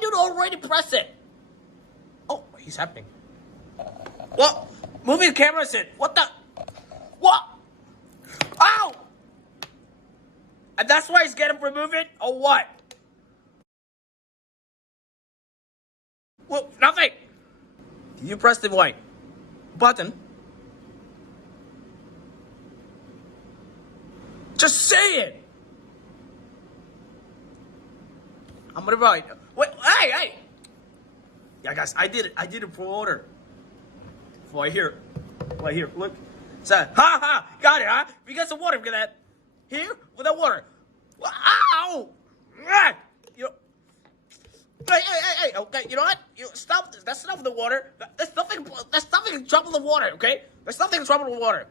did you already press it? Oh, he's happening. What? Moving the cameras in. What the? What? Ow! And that's why he's getting removed it, or what? Well, nothing. You press the white button. Just say it. I'm gonna write. Wait, hey! Yeah, guys, I did it. I did it for order. Right here. Look. So, ha! Got it, huh? We got some water. Look at that. Here, without water. Ow! You know. Hey! Okay, you know what? Stop. That's enough of the water. There's nothing. There's nothing in trouble in the water. Okay. There's nothing in trouble in the water.